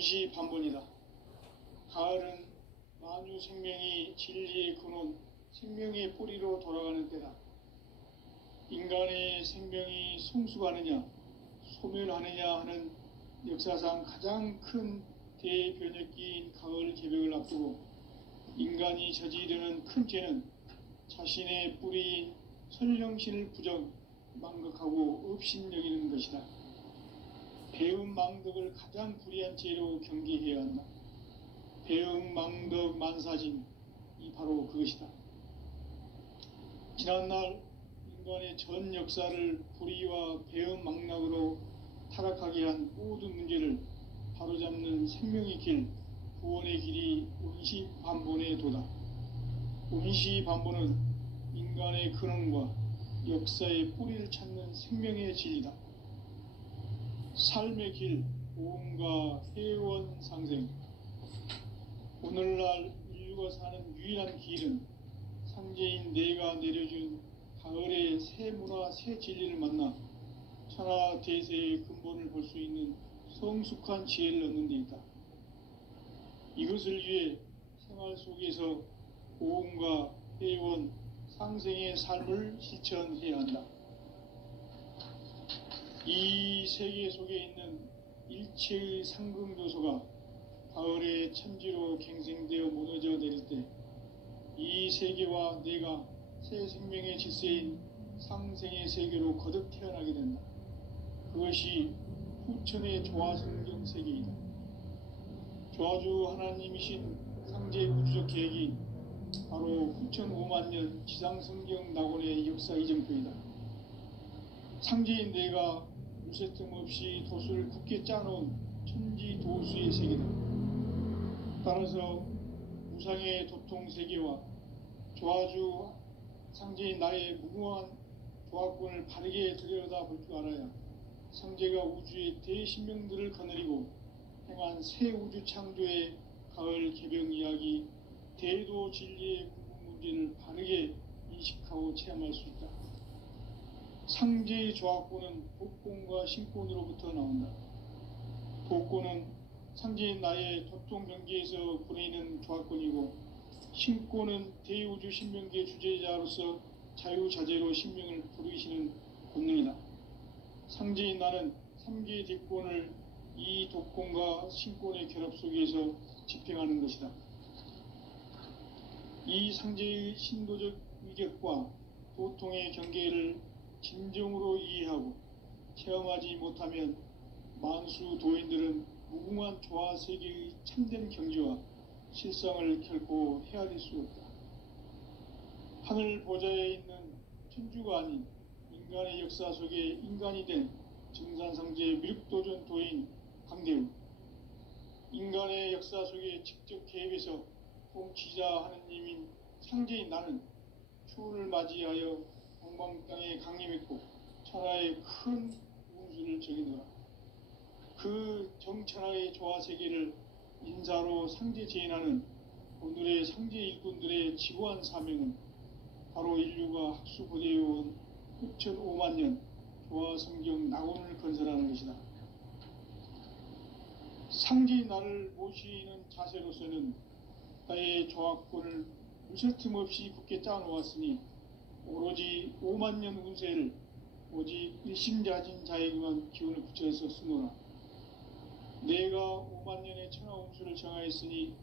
임시반본이다. 가을은 만유 생명이 진리의 근원, 생명의 뿌리로 돌아가는 때다. 인간의 생명이 성숙하느냐, 소멸하느냐 하는 역사상 가장 큰 대변혁기인 가을 개벽을 앞두고 인간이 저지르는 큰 죄는 자신의 뿌리인 선령신을 망각하고 업신여기는 것이다. 배은망덕을 가장 불의한 죄로 경계해야 한다. 배은망덕 만사진이 바로 그것이다. 지난날 인간의 전 역사를 불의와 배은망락으로 타락하게 한 모든 문제를 바로잡는 생명의 길, 구원의 길이 운시반본의 도다. 운시반본은 인간의 근원과 역사의 뿌리를 찾는 생명의 진리다. 삶의 길, 오음과 회원 상생. 오늘날 인류가 사는 유일한 길은 상제인 내가 내려준 가을의 새 문화, 새 진리를 만나 천하 대세의 근본을 볼 수 있는 성숙한 지혜를 얻는 데 있다. 이것을 위해 생활 속에서 오음과 회원, 상생의 삶을 실천해야 한다. 이 세계 속에 있는 일체의 상금 요소가 가을의 천지로 갱생되어 무너져 내릴 때 이 세계와 내가 새 생명의 질서인 상생의 세계로 거듭 태어나게 된다. 그것이 후천의 조화성경 세계이다. 조화주 하나님이신 상제 우주적 계획이 바로 후천 5만년 지상성경 낙원의 역사 이정표이다. 상제인 내가 요새 틈 없이 도수를 굳게 짜놓은 천지 도수의 세계다. 따라서 무상의 도통 세계와 조화주 상제인 나의 무궁한 조화권을 바르게 들여다볼 줄 알아야 상제가 우주의 대신명들을 거느리고 행한 새 우주 창조의 가을 개벽 이야기, 대도 진리의 궁극 문제를 바르게 인식하고 체험할 수 있다. 상제의 조화권은 복권과 신권으로부터 나온다. 복권은 상제인 나의 도통 경계에서 보내는 조화권이고, 신권은 대우주 신명기의 주제자로서 자유자재로 신명을 부르시는 본능이다. 상제인 나는 3개의 대권을 이 독권과 신권의 결합 속에서 집행하는 것이다. 이 상제의 신도적 위격과 도통의 경계를 진정으로 이해하고 체험하지 못하면 만수 도인들은 무궁한 조화 세계의 참된 경지와 실상을 결코 헤아릴 수 없다. 하늘 보좌에 있는 천주가 아닌 인간의 역사 속에 인간이 된 증산상제 미륵도전 도인 강대우, 인간의 역사 속에 직접 개입해서 통치자 하느님인 상제인 나는 추운을 맞이하여 동방땅에 강림했고 천하의 큰 운수를 정해놓아 그 정천하의 조화세계를 인사로 상제 재인하는 오늘의 상제 일꾼들의 지고한 사명은 바로 인류가 학수고대해온 후천 5만년 조화성경 낙원을 건설하는 것이다. 상제인 나를 모시는 자세로서는 나의 조화권을 무쇠틈 없이 굳게 짜놓았으니 오로지 5만년 운세를 오직 일심자진 자에게만 기운을 붙여서 쓰노라. 내가 5만년의 천하운수를 정하였으니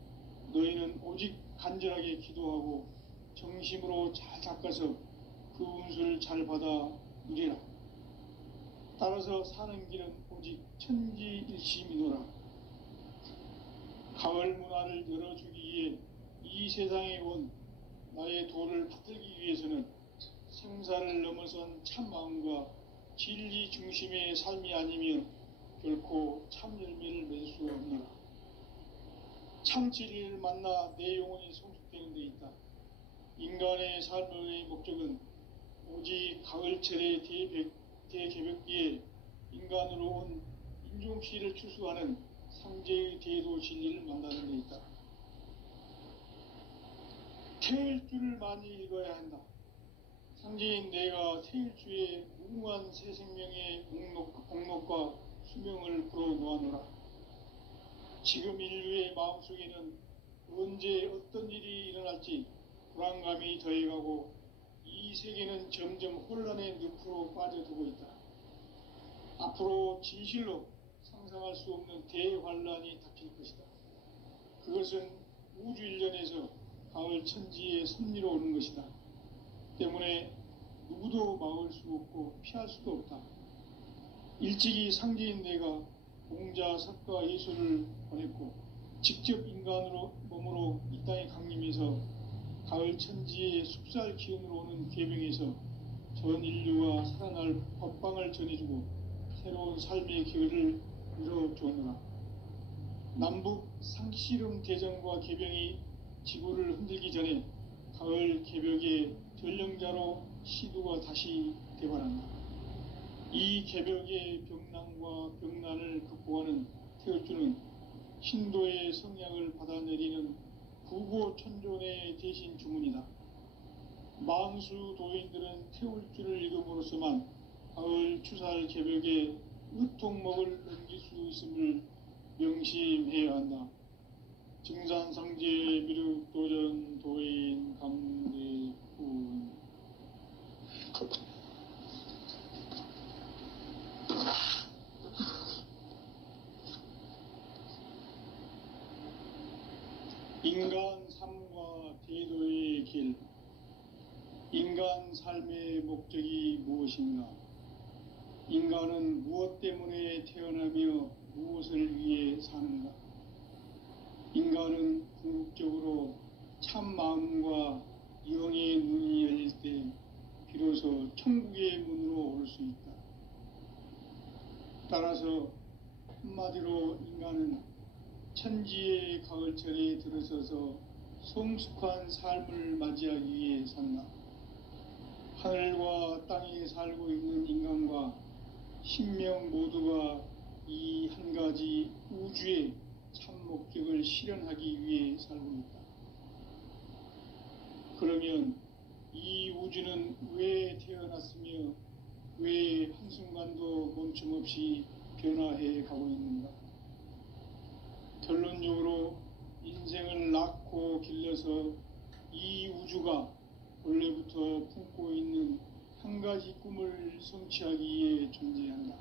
너희는 오직 간절하게 기도하고 정심으로 잘 닦아서 그 운수를 잘 받아 누리라. 따라서 사는 길은 오직 천지일심이노라. 가을 문화를 열어주기 위해 이 세상에 온 나의 도를 받들기 위해서는 생사를 넘어선 참마음과 진리 중심의 삶이 아니면 결코 참 열매를 맺을 수 없노라. 참 진리를 만나 내 영혼이 성숙되는 데 있다. 인간의 삶의 목적은 오직 가을철의 대개벽기에 인간으로 온 인종시를 추수하는 상제의 대도 진리를 만나는 데 있다. 태일주를 많이 읽어야 한다. 상제인 내가 태일주의 무궁한 새 생명의 공록과 수명을 불어놓아노라. 지금 인류의 마음속에는 언제 어떤 일이 일어날지 불안감이 더해가고 이 세계는 점점 혼란의 늪으로 빠져들고 있다. 앞으로 진실로 상상할 수 없는 대환란이 닥칠 것이다. 그것은 우주 일련에서 가을 천지의 섭리로 오는 것이다. 때문에 누구도 막을 수 없고 피할 수도 없다. 일찍이 상제인 내가 공자, 석가, 예수를 보냈고 직접 인간으로 몸으로 이 땅에 강림해서 가을 천지의 숲살 기운으로 오는 계명에서 전 인류가 살아날 법방을 전해주고 새로운 삶의 기회를 이뤄주었노라. 남북 상씨름 대전과 개병이 지구를 흔들기 전에 가을 개벽의 전령자로 시두가 다시 대발한다. 이 개벽의 병난과 병난을 극복하는 태울주는 신도의 성약을 받아내리는 구고천존의 대신 주문이다. 만수 도인들은 태울주를 읽음으로써만 가을 추살 개벽의 의통목을 넘길 수 있음을 명심해야 한다. 증산상제 미륵도전 도인 강대군. 인간 삶과 대도의 길. 인간 삶의 목적이 무엇인가? 인간은 무엇 때문에 태어나며 무엇을 위해 사는가? 인간은 궁극적으로 참 마음과 영의 눈이 열릴 때 비로소 천국의 문으로 올 수 있다. 따라서 한마디로 인간은 천지의 가을철에 들어서서 성숙한 삶을 맞이하기 위해 산다. 하늘과 땅에 살고 있는 인간과 신명 모두가 이 한 가지 우주의 참 목적을 실현하기 위해 살고 있다. 그러면 이 우주는 왜 태어났으며 왜 한순간도 멈춤없이 변화해 가고 있는가? 결론적으로 인생을 낳고 길러서 이 우주가 원래부터 품고 있는 한 가지 꿈을 성취하기 위해 존재한다.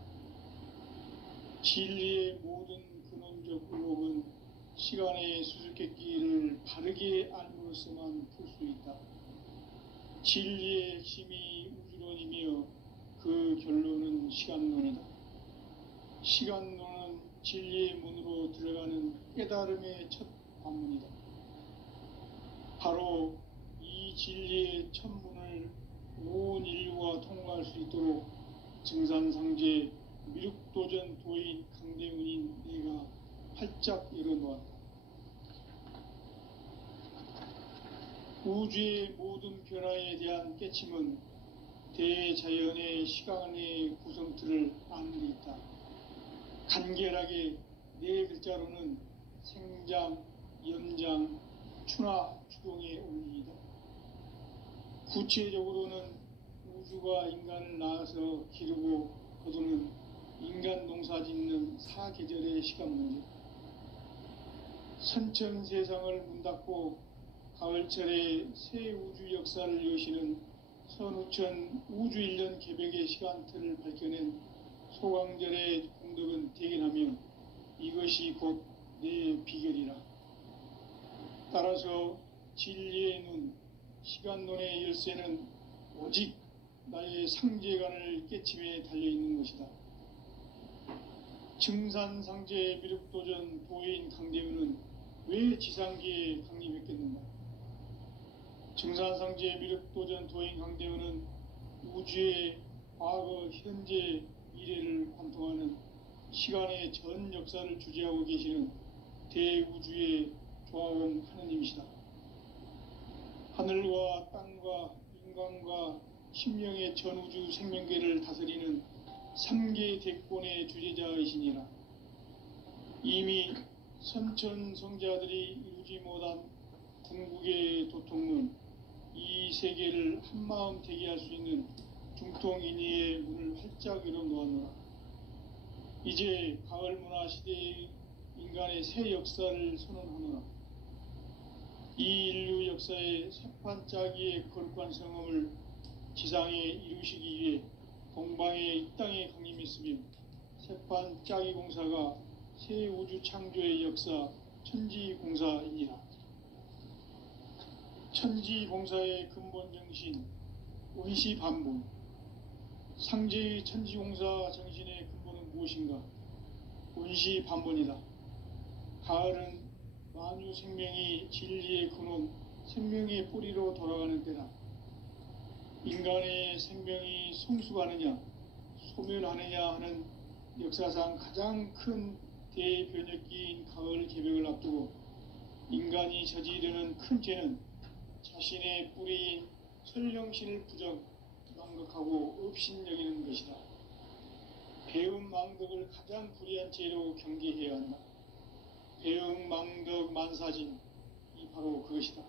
진리의 모든 근원적 의혹은 시간의 수수께끼를 바르게 알므로써만 풀 수 있다. 진리의 핵심이 우주론이며 그 결론은 시간론이다. 시간론은 진리의 문으로 들어가는 깨달음의 첫 관문이다. 바로 이 진리의 첫 문을 온 인류가 통과할 수 있도록 증산상제 미륵도전 도인 강대훈인 내가 활짝 열어놓았다. 우주의 모든 변화에 대한 깨침은 대자연의 시간의 구성틀을 아는 데 있다. 간결하게 네 글자로는 생장, 연장, 추나 추동의 원리이다. 구체적으로는 우주가 인간을 낳아서 기르고 거두는 인간 농사 짓는 사계절의 시간 문제. 선천 세상을 문 닫고 가을철에 새 우주 역사를 여시는 선우천 우주 1년 개벽의 시간틀을 밝혀낸 소강절의 공덕은 대견하며 이것이 곧 내 비결이라. 따라서 진리의 눈, 시간론의 열쇠는 오직 나의 상제관을 깨침에 달려있는 것이다. 증산상제 미륵도전 도인 강대훈은 왜 지상계에 강림했겠는가? 증산상제 미륵도전 도인 강대훈은 우주의 과거, 현재, 미래를 관통하는 시간의 전 역사를 주재하고 계시는 대우주의 조화원 하느님이시다. 하늘과 땅과 인간과 신명의 전우주 생명계를 다스리는 3개 대권의 주재자이시니라. 이미 선천성자들이 이루지 못한 궁극의 도통문, 이 세계를 한마음 되게 할 수 있는 중통인의의 문을 활짝 열어놓았노라. 이제 가을 문화 시대의 인간의 새 역사를 선언하노라. 이 인류 역사의 새판 짜기의 거룩한 성음을 지상에 이루시기 위해 동방의 이 땅에 강림했으며 새판 짜기 공사가 새 우주 창조의 역사 천지공사이니라. 천지공사의 근본 정신 원시반복. 상제의 천지공사 정신의 근본은 무엇인가? 원시반복이다. 가을은 만유 생명이 진리의 근원, 생명의 뿌리로 돌아가는 때다. 인간의 생명이 성숙하느냐, 소멸하느냐 하는 역사상 가장 큰 대변혁기인 가을 개벽을 앞두고 인간이 저지르는 큰 죄는 자신의 뿌리인 설령신을 부정, 망각하고 업신여기는 것이다. 배음 망덕을 가장 불의한 죄로 경계해야 한다. 배음 망덕 만사진, 이 바로 그것이다.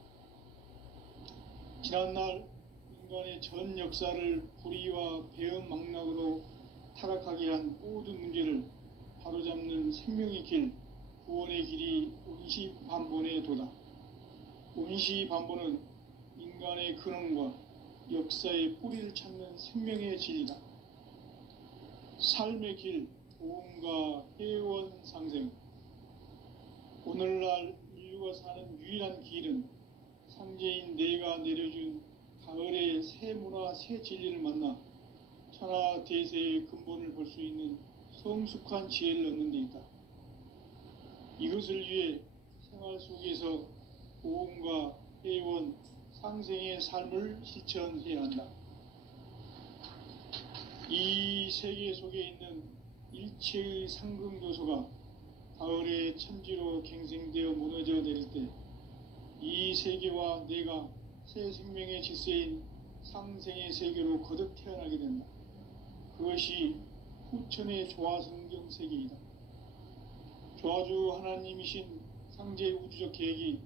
지난날 인간의 전 역사를 불의와 배음 망락으로 타락하게 한 모든 문제를 바로잡는 생명의 길, 구원의 길이 원시반본의 도다. 원시반본은 인간의 근원과 역사의 뿌리를 찾는 생명의 진리다. 삶의 길, 보험과 회원 상생. 오늘날 인류가 사는 유일한 길은 상제인 내가 내려준 가을의 새 문화, 새 진리를 만나 천하 대세의 근본을 볼 수 있는 성숙한 지혜를 얻는 데 있다. 이것을 위해 생활 속에서 보험과 회원, 상생의 삶을 실천해야 한다. 이 세계 속에 있는 일체의 상승교소가 가을의 천지로 갱생되어 무너져 내릴 때 이 세계와 내가 새 생명의 질서인 상생의 세계로 거듭 태어나게 된다. 그것이 후천의 조화성경 세계이다. 조화주 하나님이신 상제 우주적 계획이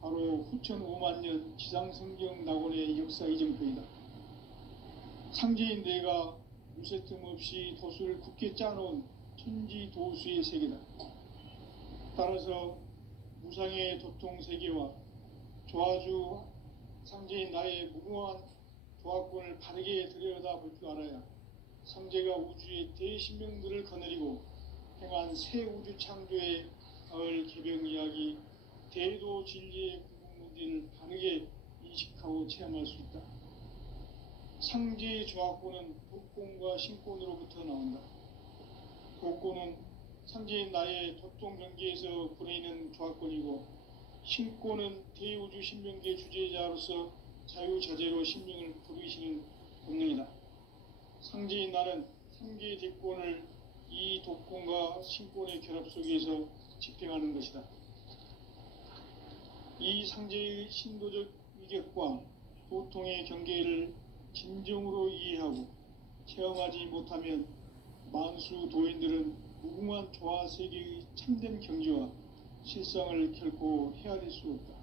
바로 후천 5만 년 지상성경 낙원의 역사 이정표이다. 상제인 내가 무쇠틈 없이 도수를 굳게 짜놓은 천지 도수의 세계다. 따라서 무상의 도통 세계와 조화주 상제인 나의 무궁한 조화권을 바르게 들여다볼 줄 알아야 상제가 우주의 대신명들을 거느리고 행한 새 우주 창조의 가을 개벽 이야기, 대도 진리의 궁극 문제를 바르게 인식하고 체험할 수 있다. 상제의 조화권은 도권과 신권으로부터 나온다. 도권은 상제인 나의 도통 경계에서 보내는 조화권이고, 신권은 대우주 신명계 주제자로서 자유자재로 신명을 부르시는 본능이다. 상제인 나는 상계 대권을 이 도권과 신권의 결합 속에서 집행하는 것이다. 이 상제의 신도적 위격과 도통의 경계를 진정으로 이해하고 체험하지 못하면 만수 도인들은 무궁한 조화 세계의 참된 경지와 실상을 결코 헤아릴 수 없다.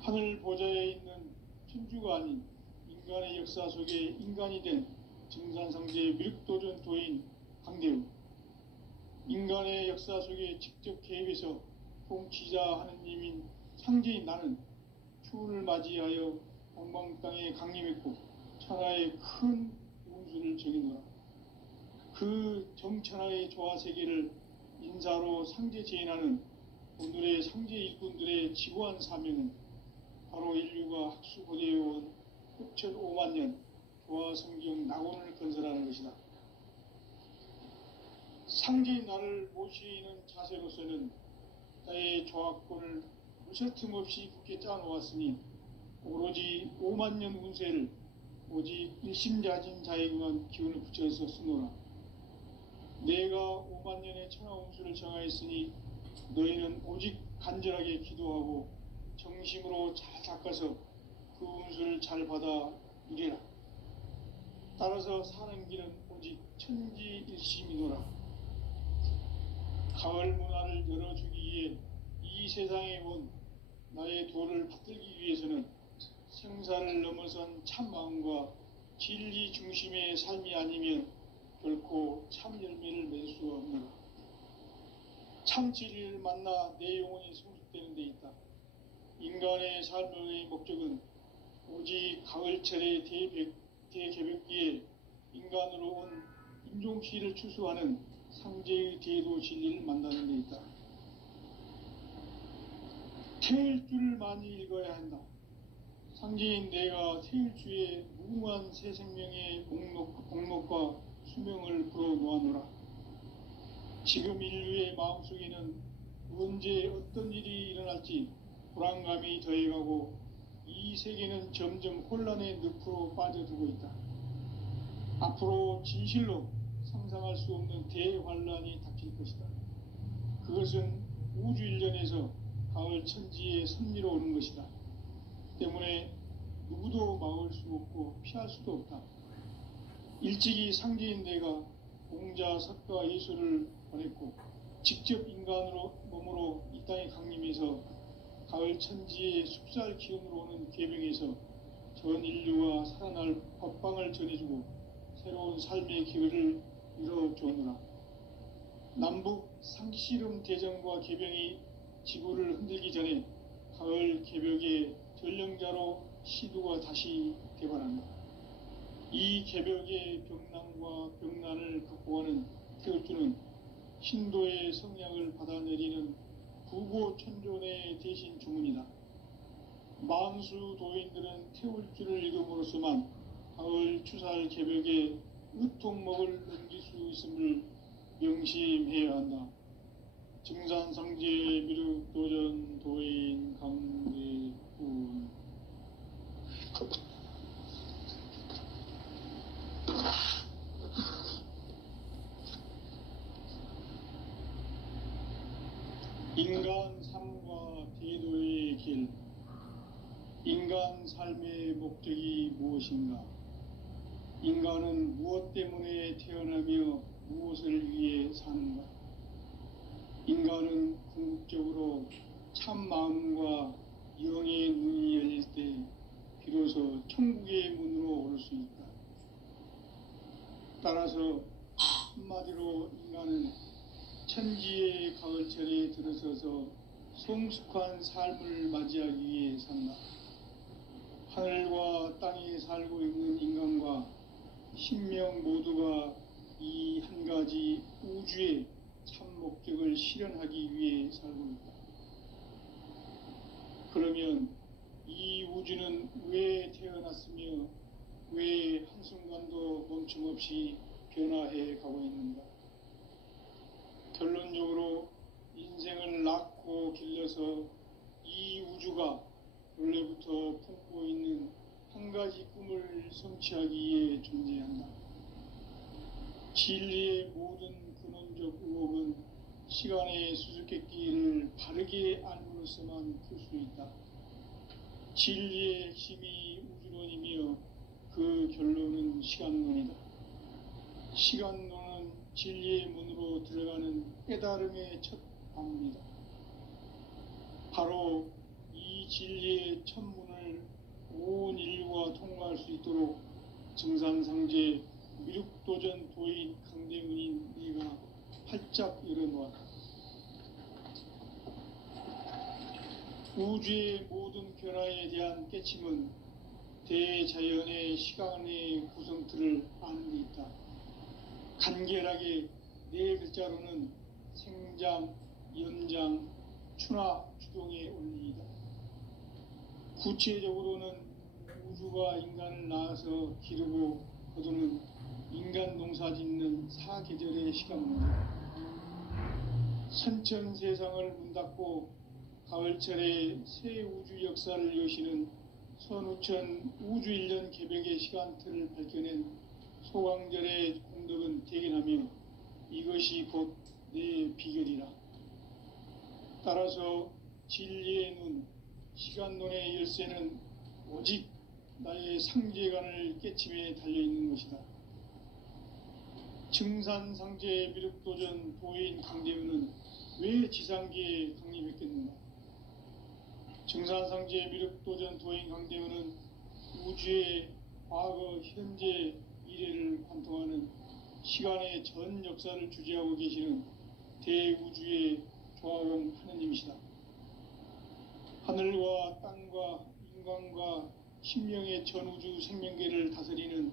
하늘 보좌에 있는 천주가 아닌 인간의 역사 속에 인간이 된 증산상제의 밀도전 도인 강대우, 인간의 역사 속에 직접 개입해서 통치자 하느님인 상제인 나는 추운을 맞이하여 동방 땅에 강림했고 천하의 큰 운수를 정의노라. 그 정천하의 조화세계를 인사로 상제 제인하는 오늘의 상제 일꾼들의 지고한 사명은 바로 인류가 학수고대해온 후천 5만 년 조화성경 낙원을 건설하는 것이다. 상제인 나를 모시는 자세로서는 나의 조화권을 무쇠 틈 없이 굳게 짜놓았으니 오로지 5만 년 운세를 오직 일심자진 자에게만 기운을 붙여서 쓰노라. 내가 5만 년의 천하 운수를 정하였으니 너희는 오직 간절하게 기도하고 정심으로 잘 닦아서 그 운수를 잘 받아 누리라. 따라서 사는 길은 오직 천지일심이노라. 가을 문화를 열어주기 위해 이 세상에 온 나의 도를 받들기 위해서는 생사를 넘어선 참마음과 진리 중심의 삶이 아니면 결코 참 열매를 맺을 수가 없노라. 참 진리를 만나 내 영혼이 성숙되는 데 있다. 인간의 삶의 목적은 오직 가을철의 대개벽기에 인간으로 온 인종시를 추수하는 상제의 대도 진리를 만나는 데 있다. 태일 줄을 많이 읽어야 한다. 상제인 내가 태일주의 무궁한 새 생명의 목록과 수명을 불어놓아노라. 지금 인류의 마음속에는 언제 어떤 일이 일어날지 불안감이 더해가고 이 세계는 점점 혼란의 늪으로 빠져들고 있다. 앞으로 진실로 상상할 수 없는 대환란이 닥칠 것이다. 그것은 우주 일련에서 가을 천지의 섭리로 오는 것이다. 때문에 누구도 막을 수 없고 피할 수도 없다. 일찍이 상제인 내가 공자, 석가, 예수를 보냈고 직접 인간으로 몸으로 이 땅에 강림해서 가을 천지의 숲살 기운으로 오는 계명에서 전 인류와 살아날 법방을 전해주고 새로운 삶의 기회를 이뤄주오노라. 남북 상씨름 대전과 개병이 지구를 흔들기 전에 가을 개벽의 전령자로 시두가 다시 개발한다. 이 개벽의 병난과 병난을 극복하는 태울주는 신도의 성향을 받아내리는 부고천존의 대신 주문이다. 만수 도인들은 태울주를 읽음으로써만 가을 추살 개벽의 으통목을 넘길 수 있음을 명심해야 한다. 증산상제 미륵도전 도인 강대훈. 인간 삶과 대도의 길. 인간 삶의 목적이 무엇인가? 인간은 무엇 때문에 태어나며 무엇을 위해 사는가? 인간은 궁극적으로 참 마음과 영의 눈이 열릴 때 비로소 천국의 문으로 오를 수 있다. 따라서 한마디로 인간은 천지의 가을철에 들어서서 성숙한 삶을 맞이하기 위해 산다. 하늘과 땅에 살고 있는 인간과 신명 모두가 이 한 가지 우주의 참 목적을 실현하기 위해 살고 있다. 그러면 이 우주는 왜 태어났으며 왜 한순간도 멈춤없이 변화해 가고 있는가? 결론적으로 인생을 낳고 길러서 이 우주가 원래부터 품고 있는 한 가지 꿈을 성취하기 위해 존재한다. 진리의 모든 근원적 의혹은 시간의 수수께끼를 바르게 알므로써만 풀 수 있다. 진리의 핵심이 우주론이며 그 결론은 시간론이다. 시간론은 진리의 문으로 들어가는 깨달음의 첫 방문이다. 바로 이 진리의 첫 문을 온 인류가 통과할 수 있도록 증산상제 미륵도전 도인 강대문인 네가 활짝 열어놓았다. 우주의 모든 변화에 대한 깨침은 대자연의 시간의 구성틀을 아는 데 있다. 간결하게 네 글자로는 생장, 연장, 추나 추동의 원리이다. 구체적으로는 우주가 인간을 낳아서 기르고 거두는 인간 농사 짓는 사계절의 시간입니다. 선천 세상을 문 닫고 가을철에 새 우주 역사를 여시는 선우천 우주 1년 개벽의 시간틀을 밝혀낸 소강절의 공덕은 대견하며 이것이 곧 내 비결이라. 따라서 진리의 눈, 시간론의 열쇠는 오직 나의 상제관을 깨침에 달려있는 것이다. 증산상제 미륵도전 도인 강대훈은 왜 지상계에 강림했겠는가? 증산상제 미륵도전 도인 강대훈은 우주의 과거, 현재, 미래를 관통하는 시간의 전 역사를 주재하고 계시는 대우주의 주님이시다. 하늘과 땅과 인간과 신명의 전우주 생명계를 다스리는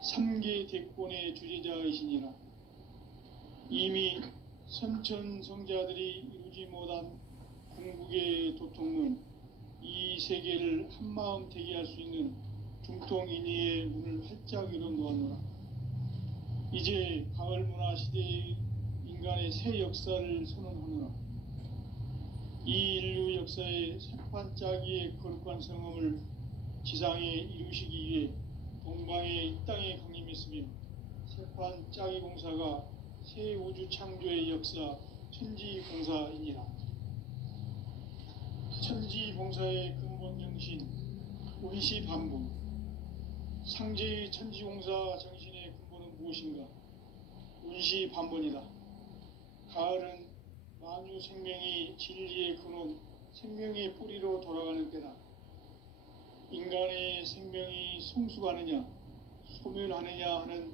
3계 대권의 주제자이시니라. 이미 선천성자들이 이루지 못한 궁극의 도통은 이 세계를 한마음 되게 할 수 있는 중통인의의 문을 활짝 열어 놓았노라. 이제 가을 문화 시대의 인간의 새 역사를 선언하노라. 이 인류 역사의 새판짜기의 거룩한 성음을 지상에 이루시기 위해 동방의 이 땅에 강림했으며 새판짜기 공사가 새 우주 창조의 역사 천지봉사이니라. 천지봉사의 근본 정신 운시반복. 상제의 천지공사 정신의 근본은 무엇인가? 운시반복이다. 가을은 만유 생명이 진리의 근원, 생명의 뿌리로 돌아가는 때다. 인간의 생명이 성숙하느냐, 소멸하느냐 하는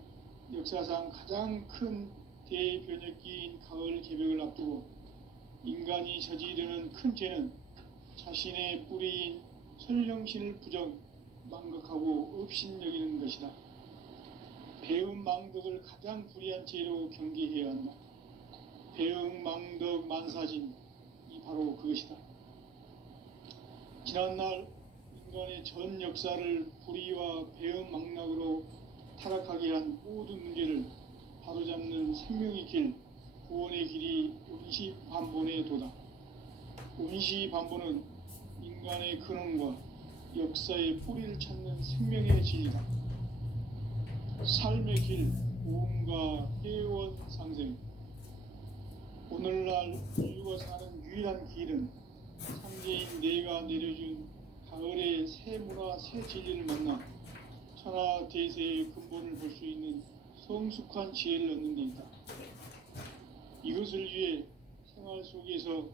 역사상 가장 큰 대변혁기인 가을 개벽을 앞두고 인간이 저지르는 큰 죄는 자신의 뿌리인 설령신을 부정, 망각하고 업신여기는 것이다. 배음 망덕을 가장 불의한 죄로 경계해야 한다. 배음 망덕 만사진, 이 바로 그것이다. 지난날 인간의 전 역사를 불의와 배음 망락으로 타락하게 한 모든 문제를 바로잡는 생명의 길, 구원의 길이 운시반본의 도다. 운시반본은 인간의 근원과 역사의 뿌리를 찾는 생명의 진리다. 삶의 길, 고음과 회원 상생. 오늘날 인류가 사는 유일한 길은 상제인 내가 내려준 가을의 새 문화, 새 진리를 만나 천하 대세의 근본을 볼 수 있는 성숙한 지혜를 얻는 데 있다. 이것을 위해 생활 속에서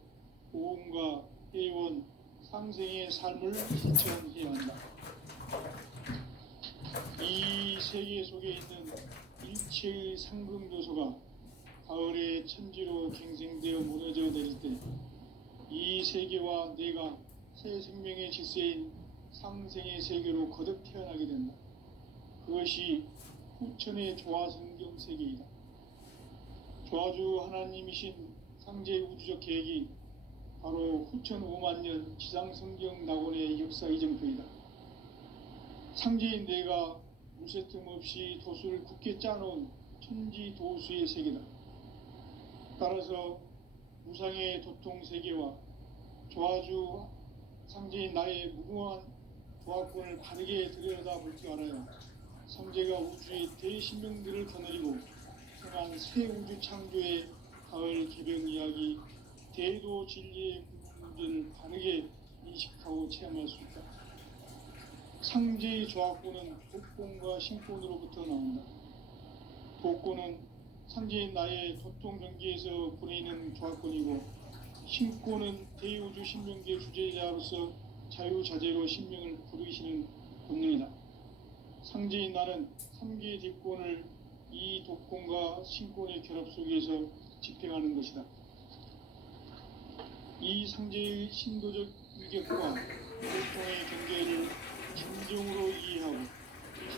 고음과 회원, 상생의 삶을 실천해야 한다. 이 세계 속에 있는 일체의 상금 요소가 가을의 천지로 갱생되어 무너져 내릴 때 이 세계와 내가 새 생명의 질서인 상생의 세계로 거듭 태어나게 된다. 그것이 후천의 조화성경 세계이다. 조화주 하나님이신 상제 우주적 계획이 바로 후천 5만 년 지상성경 낙원의 역사 이정표이다. 상제인 내가 무쇠틈 없이 도수를 굳게 짜놓은 천지도수의 세계다. 따라서 무상의 도통 세계와 조화주 상제인 나의 무궁한 조화권을 바르게 들여다볼 줄 알아야 상제가 우주의 대신명들을 거느리고 성한 새 우주 창조의 가을 개벽 이야기, 대도 진리의 궁극 문제를 바르게 인식하고 체험할 수 있다. 상제의 조화권은 독권과 신권으로부터 나온다. 독권은 상제인 나의 도통 경계에서 보내는 조화권이고, 신권은 대우주 신명계 주제자로서 자유자재로 신명을 부르시는 본능이다. 상제인 나는 3계 뒷권을 이 독권과 신권의 결합 속에서 집행하는 것이다. 이 상제의 신도적 위격과 도통의 경계를 진정으로 이해하고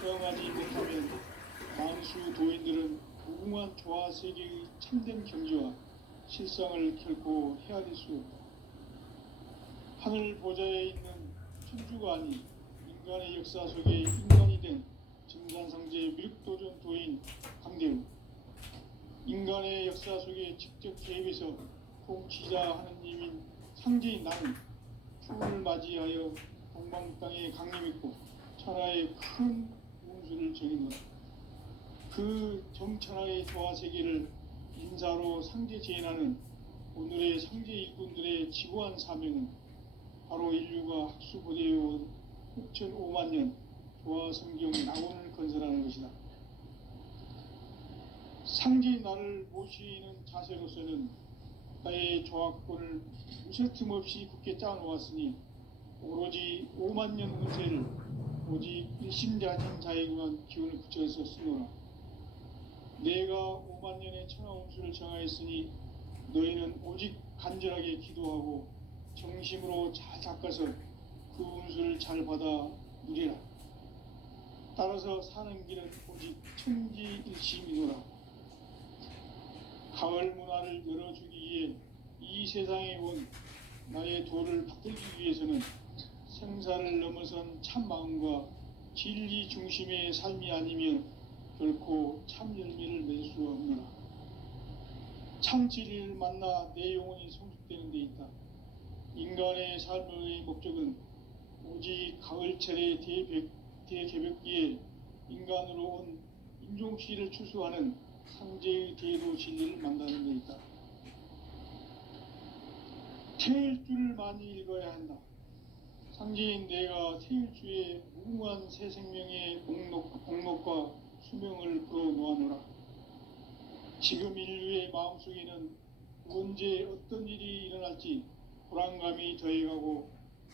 체험하지 못하면 만수 도인들은 무궁한 조화 세계의 참된 경지와 실상을 결코 헤아릴 수 없다. 하늘 보좌에 있는 천주가 아닌 인간의 역사 속에 인간이 된 증산상제 밀도전 도인 강대우, 인간의 역사 속에 직접 개입해서 통치자 하느님인 상제인 나는 추운을 맞이하여 동방 땅에 강림했고 천하의 큰 운수를 정인 것. 그 정천하의 조화 세계를 인사로 상제 재현하는 오늘의 상제 일꾼들의 지고한 사명은 바로 인류가 학수고대해온 후천 5만 년 조화 성경 낙원을 건설하는 것이다. 상제의 나를 모시는 자세로서는 나의 조화권을 무쇠틈 없이 굳게 짜놓았으니 오로지 5만 년 운세를 오직 일심자진 자에게만 기운을 붙여서 쓰노라. 내가 5만 년의 천하 운수를 정하였으니 너희는 오직 간절하게 기도하고 정심으로 잘 닦아서 그 운수를 잘 받아 누리라. 따라서 사는 길은 오직 천지일심이노라. 가을 문화를 열어주기 위해 이 세상에 온 나의 도를 받들기 위해서는 생사를 넘어선 참 마음과 진리 중심의 삶이 아니면 결코 참 열매를 낼 수 없노라. 참 진리를 만나 내 영혼이 성숙되는 데 있다. 인간의 삶의 목적은 오직 가을철의 대개벽기에 인간으로 온 인종씨를 추수하는 상제의 대도 진리를 만나는 데 있다. 태일주를 많이 읽어야 한다. 상제인 내가 태일주의 무궁한 새 생명의 공록과 수명을 불어놓아노라. 지금 인류의 마음속에는 언제 어떤 일이 일어날지 불안감이 더해가고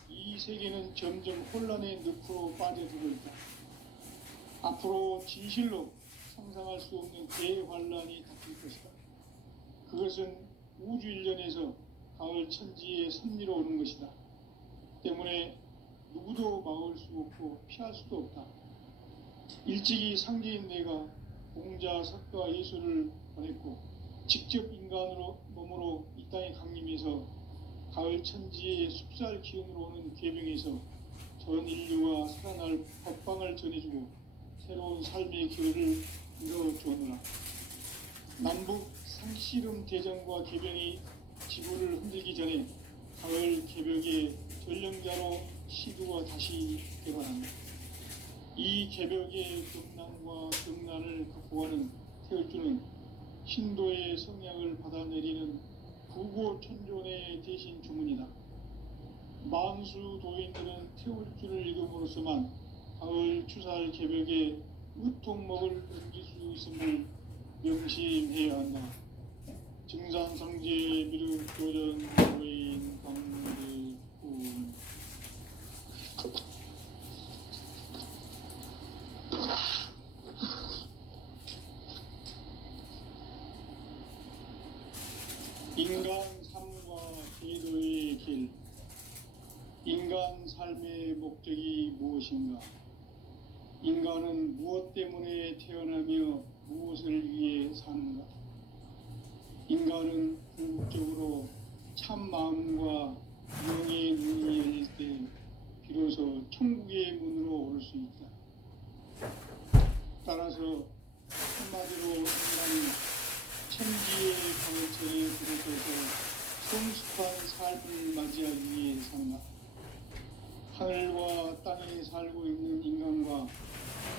이 세계는 점점 혼란의 늪으로 빠져들고 있다. 앞으로 진실로 상상할 수 없는 대환란이 닥칠 것이다. 그것은 우주 일련에서 가을 천지의 섭리로 오는 것이다. 때문에 누구도 막을 수 없고 피할 수도 없다. 일찍이 상제인 내가 공자, 석가, 예수를 보냈고 직접 인간으로 몸으로 이 땅에 강림해서 가을 천지의 숲살 기운으로 오는 계명에서 전 인류가 살아날 법방을 전해주고 새로운 삶의 기회를 이뤄주었노라. 남북 상씨름 대전과 개병이 지구를 흔들기 전에 가을 개벽의 전령자로 시두가 다시 개관한다. 이 개벽의 급난과 극난을 극복하는 태울주는 신도의 성약을 받아내리는 부고천존의 대신 주문이다. 만수 도인들은 태울주를 읽음으로써만 가을 추살 개벽에 의통목을 넘길 수 있음을 명심해야 한다. 증산상제 미륵도전 도인 강대군. 인간 삶과 제도의 길. 인간 삶의 목적이 무엇인가? 인간은 무엇 때문에 태어나며 무엇을 위해 사는가? 인간은 궁극적으로 참 마음과 영의 눈이 열릴 때 비로소 천국의 문으로 오를 수 있다. 따라서 한마디로 인간은 천지의 가을철에 들어서서 성숙한 삶을 맞이하기 위해 산다. 하늘과 땅에 살고 있는 인간과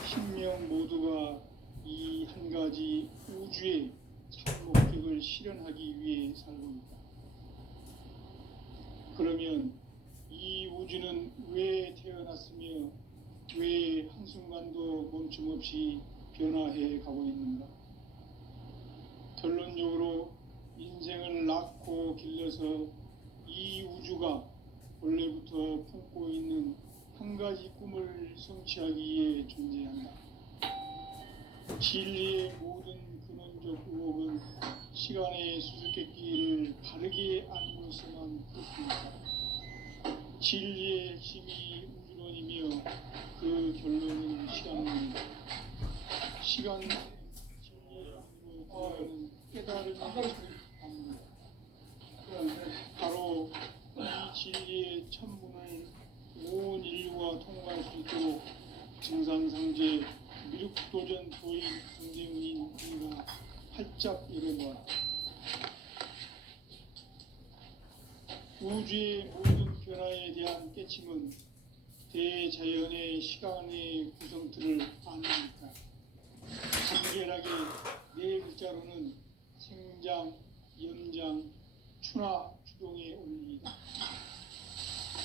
신명 모두가 이 한 가지 우주의 참 목적을 실현하기 위해 살고 있다. 그러면 이 우주는 왜 태어났으며 왜 한순간도 멈춤 없이 변화해 가고 있는가? 결론적으로 인생을 낳고 길러서 이 우주가 원래부터 품고 있는 한 가지 꿈을 성취하기 위해 존재한다. 진리의 모든 근원적 의혹은 시간의 수수께끼를 바르게 알고서만 풀 수 있다. 진리의 핵심이 우주론이며 그 결론은 시간론이다. 시간 진리의 안으로 들어가는 깨달음이 없는 바로 이 진리의 천문을 온 인류가 통과할 수 있도록 증산상제 미륵도전 도인 강대문인 우리가 활짝 열어놓아. 우주의 모든 변화에 대한 깨침은 대자연의 시간의 구성틀을 아니니까. 간결하게 네 글자로는 생장, 연장, 추나 추동의 원리이다.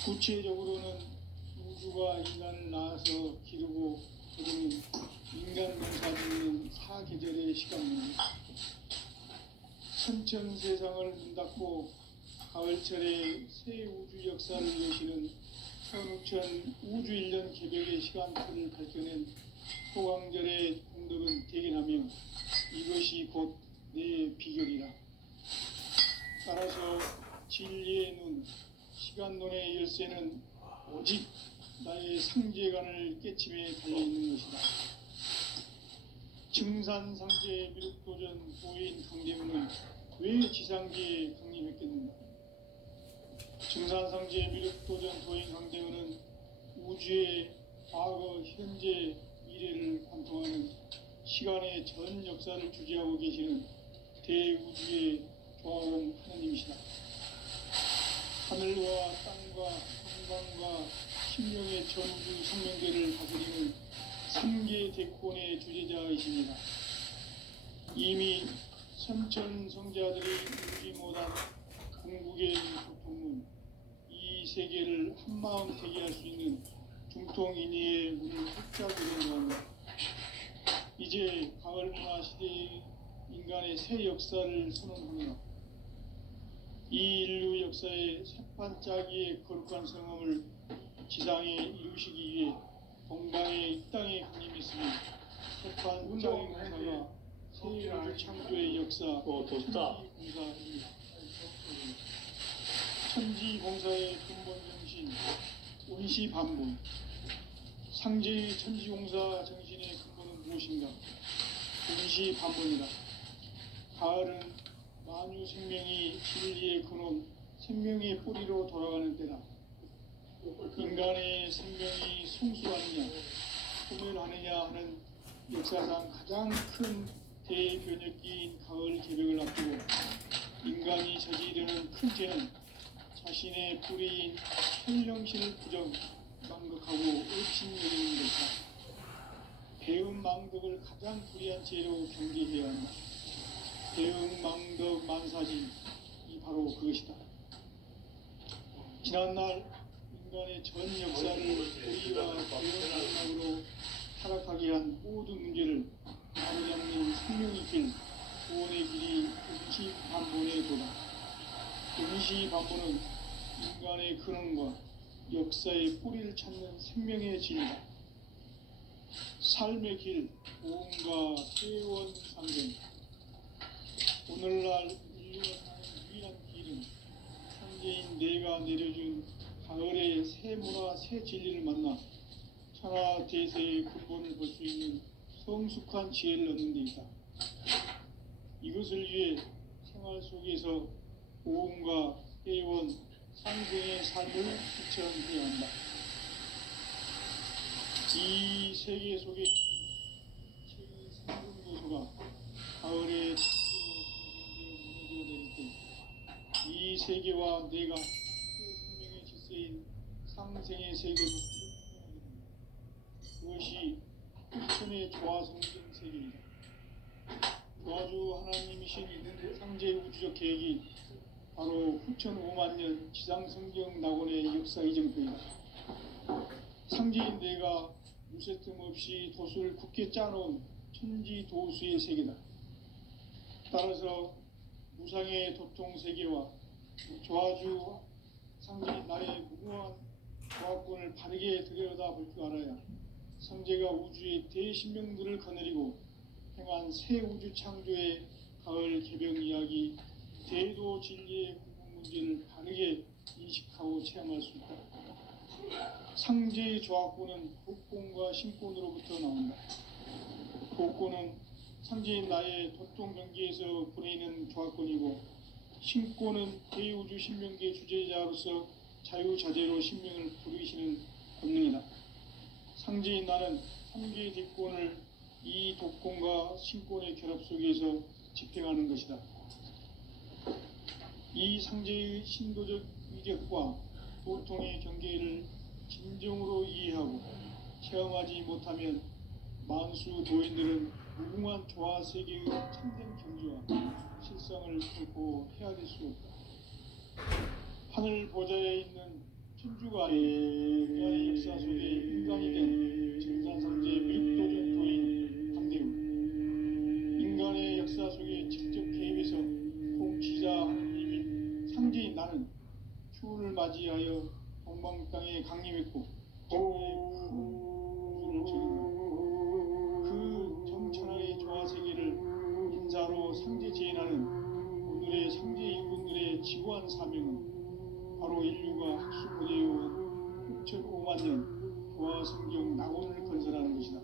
구체적으로는 우주가 인간을 낳아서 기르고 그러는 인간 농사 짓는 사계절의 시간입니다. 천천 세상을 문 닫고 가을철에 새 우주 역사를 여시는 현우천 우주 일년 개벽의 시간표를 밝혀낸 소강절의 공덕은 대견하며 이것이 곧 내 비결이라. 따라서 진리의 눈, 시간론의 열쇠는 오직 나의 상제관을 깨침에 달려있는 것이다. 증산상제 미륵도전 도인 강대문은 왜 지상계에 강림했겠는가? 증산상제 미륵도전 도인 강대문은 우주의 과거, 현재, 미래를 관통하는 시간의 전 역사를 주재하고 계시는 대우주의 조화원 하나님이시다. 하늘과 땅과 성광과 심령의 전우주 생명계를 다스리는 삼계 대권의 주재자이십니다. 이미 선천성자들이 이루지 못한 궁극의 고통은 이 세계를 한마음 되게 할 수 있는 중통인의의 문을 활짝 열어놓았다. 이제 가을 문화 시대의 인간의 새 역사를 선언하노라. 이 인류 역사의 새판짜기의 거룩한 성함을 지상에 이루시기 위해 동방의 이 땅에 강림했으니 새판짜기 공사가 새 우주 창조의 역사 천지공사입니다. 천지공사의 근본 정신 온시반본. 상제의 천지공사 정신의 근본은 무엇인가? 온시반본이다. 가을은 만유 생명이 진리의 근원, 생명의 뿌리로 돌아가는 때다. 인간의 생명이 성수하느냐, 소멸하느냐 하는 역사상 가장 큰 대변혁기인 가을 개벽을 앞두고 인간이 저지르는 큰 죄는 자신의 뿌리인 현령신을 부정, 망극하고 엎신여기는 것이다. 배은망덕을 가장 불의한 죄로 경계해야 한다. 배은망덕 만사진이 바로 그것이다. 지난날 인간의 전 역사를 불의와 배은망덕으로 타락하게 한 모든 문제를 바로잡는 생명의 길, 구원의 길이 음시반본의 도다. 음시반본은 인간의 근원과 역사의 뿌리를 찾는 생명의 진리다. 삶의 길, 보험과 세원 상생. 오늘날 인류가 사는 유일한 길은 상제인 내가 내려준 가을의 새 문화, 새 진리를 만나 천하 대세의 근본을 볼 수 있는 성숙한 지혜를 얻는 데 있다. 이것을 위해 생활 속에서 보험과 세원, 상생의 삶을 실천해야 한다. 이 세계 속에 생존도서가 가을에 무너져 내릴 때 이 세계와 내가 그 생명의 질서인 상생의 세계로 그것이 후천의 조화성경 세계이다. 조화주 하나님이신 상제 우주적 계획이 바로 후천 5만 년 지상성경 낙원의 역사 이정표이다. 상제인 내가 무쇠 틈 없이 도수를 굳게 짜놓은 천지 도수의 세계다. 따라서 무상의 도통 세계와 조화주 상제인 나의 무궁한 조화권을 바르게 들여다볼 줄 알아야 상제가 우주의 대신명들을 거느리고 행한 새 우주 창조의 가을 개벽 이야기, 대도 진리의 궁극 문제를 바르게 인식하고 체험할 수 있다. 상제의 조화권은 복권과 신권으로부터 나온다. 복권은 상제인 나의 도통 경계에서 보내는 조화권이고, 신권은 대우주 신명계 주제자로서 자유자재로 신명을 부르시는 권능이다. 상제인 나는 삼계의 대권을 이 독권과 신권의 결합 속에서 집행하는 것이다. 이 상제의 신도적 위력과 도통의 경계를 진정으로 이해하고 체험하지 못하면 만수 도인들은 무궁한 조화 세계의 참된 경지와 실상을 결코 헤아릴 수 없다. 하늘 보좌에 있는 천주가 인간의 역사 속에 인간이 된 증산상제 미륵도전 도인 강대우, 인간의 역사 속에 직접 개입해서 통치자 하나님인 상제인 나는 추운을 맞이하여 동방 땅에 강림했고 우주를 지른다. 그 정천하의 조화 세계를 인사로 상제 제인하는 오늘의 상제 일꾼들의 지구한 사명은 바로 인류가 수고되어온 6,5만 년 부하 성경 낙원을 건설하는 것이다.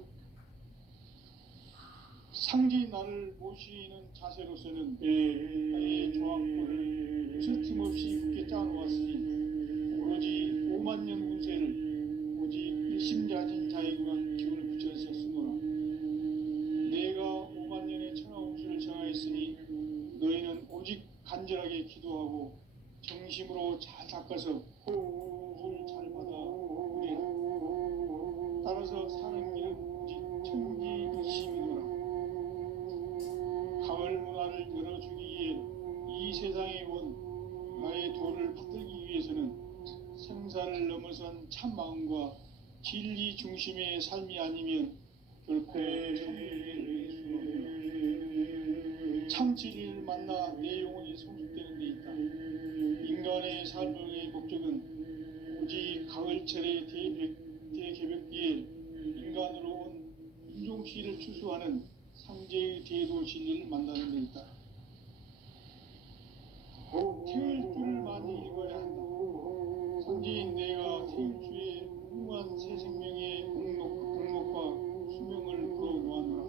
상지 나를 모시는 자세로서는 나의 조합권을 스스럼없이 굳게 짜놓았으니 오로지 5만 년 운세를 오직 일심자진 자에게만 기운을 붙여서 쓰노라. 내가 5만 년의 천하운수를 정하였으니 너희는 오직 간절하게 기도하고 정심으로 잘 닦아서 호흡을 잘 받아 그래라. 따라서 사는 길은 오직 천지일심이노라. 가을 문화를 열어주기 위해 이 세상에 온 나의 도를 받들기 위해서는 생사를 넘어선 참 마음과 진리 중심의 삶이 아니면 결코 참 진리를 만나 내 영혼이 성숙되는 데 있다. 인간의 삶의 목적은 오직 가을철의 대개벽기에 인간으로 온 인종씨를 추수하는 상제의 대도 진리를 만나는 데 있다. 태울 줄을 많이 읽어야 한다. 상제인 내가 태울주의 무한 새 생명의 공목과 수명을 불어놓았노라.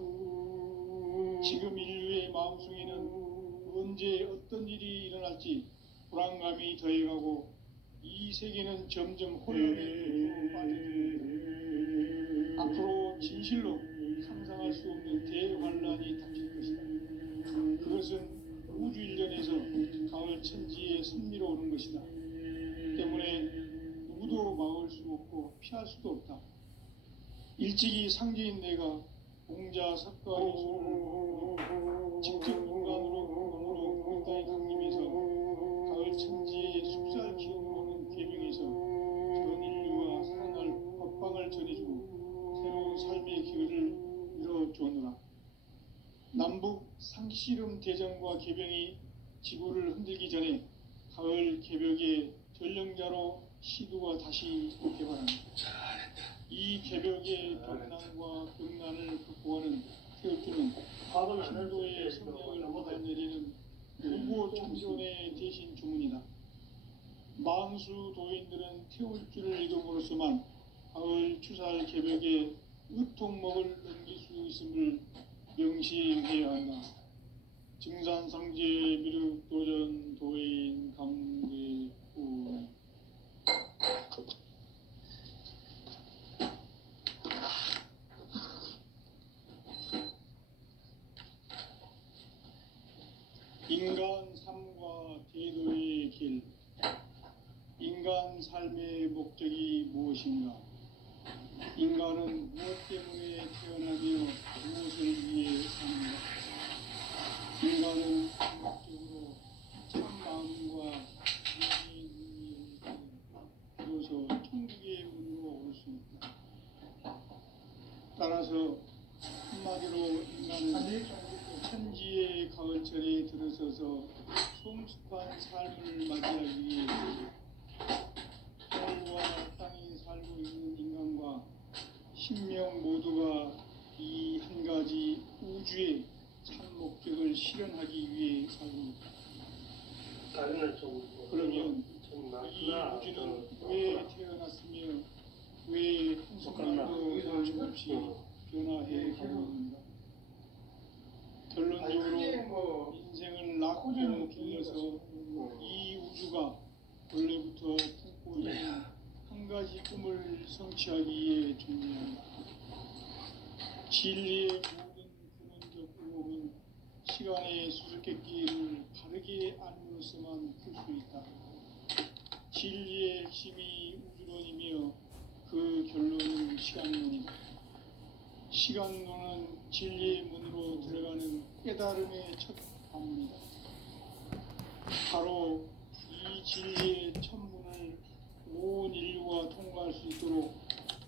지금 인류의 마음속에는 언제 어떤 일이 일어날지 불안감이 더해가고 이 세계는 점점 혼란의 늪으로 빠져들고 앞으로 진실로 상상할 수 없는 대환란이 닥칠 것이다. 그것은 우주 일련에서 가을 천지에 선미로 오는 것이다. 때문에 누구도 막을 수 없고 피할 수도 없다. 일찍이 상제인 내가 공자 석가 예술을 직접 인간으로 몸으로 이 땅에 강림해서 가을 천지에 숲살 기운으로는 계명에서 전 인류가 살아날 법방을 전해주고 새로운 삶의 기회를 열어주었노라. 남북 상씨름 대전과 개병이 지구를 흔들기 전에 가을 개벽의 전령자로 시두가 다시 개발합니다. 이 개벽의 격난과 극난을 극복하는 태울주는 신도의 성령을 받아내리는 우고 청전의 대신 주문이다. 만수 도인들은 태울주를 읽음으로써만 가을 추살 개벽의 으통목을 넘길 수 있음을 명시해야 한다. 증산상제 미륵 도전 도인 강대우. 인간 삶과 제도의 길. 인간 삶의 목적이 무엇인가? 인간은 무엇 때문에 태어나며 무엇을 위해 사는가? 인간은 궁극적으로 참 마음과 진리 눈이 비로소 천국의 문으로 올 수 있다. 따라서 한마디로 인간은 천지의 가을철에 들어서서 성숙한 삶을 맞이하기 위해 하늘과 땅에 살고 있는 인간과 신명 모두가 이 한 가지 우주의 참 목적을 실현하기 위해 살고 있다. 그러면 이 우주는 왜 태어났으며 왜 한순간도 멈춤없이 변화해 가고 있는가? 결론적으로 인생을 낳고 길러서 이 우주가 원래부터 품고 있는 한 가지 꿈을 성취하기 위해 존재한다. 진리의 모든 근원적 의혹은 시간의 수수께끼를 바르게 알므로서만 풀 수 있다. 진리의 핵심이 우주론이며 그 결론은 시간론이다. 시간론은 진리의 문으로 들어가는 깨달음의 첫 관문이다. 바로 이 진리의 첫 문을 온 인류가 통과할 수 있도록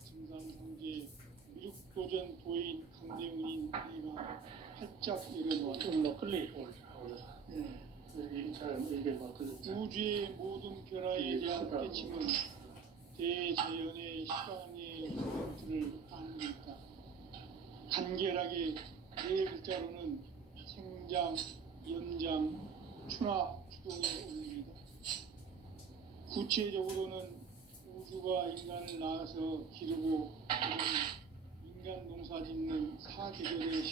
증산상제 미륵도전 도인 강대훈인 내가 활짝 열어놓았다. 우주의 모든 변화에 대한 깨침은 대재현의 시간의 이벤트를 아는 데 있다. 간결하게 네 글자로는 생장, 연장, 추나, 추동의 원리이다. 구체적으로는 우주가 인간을 낳아서 기르고 인간 농사 짓는 사계절의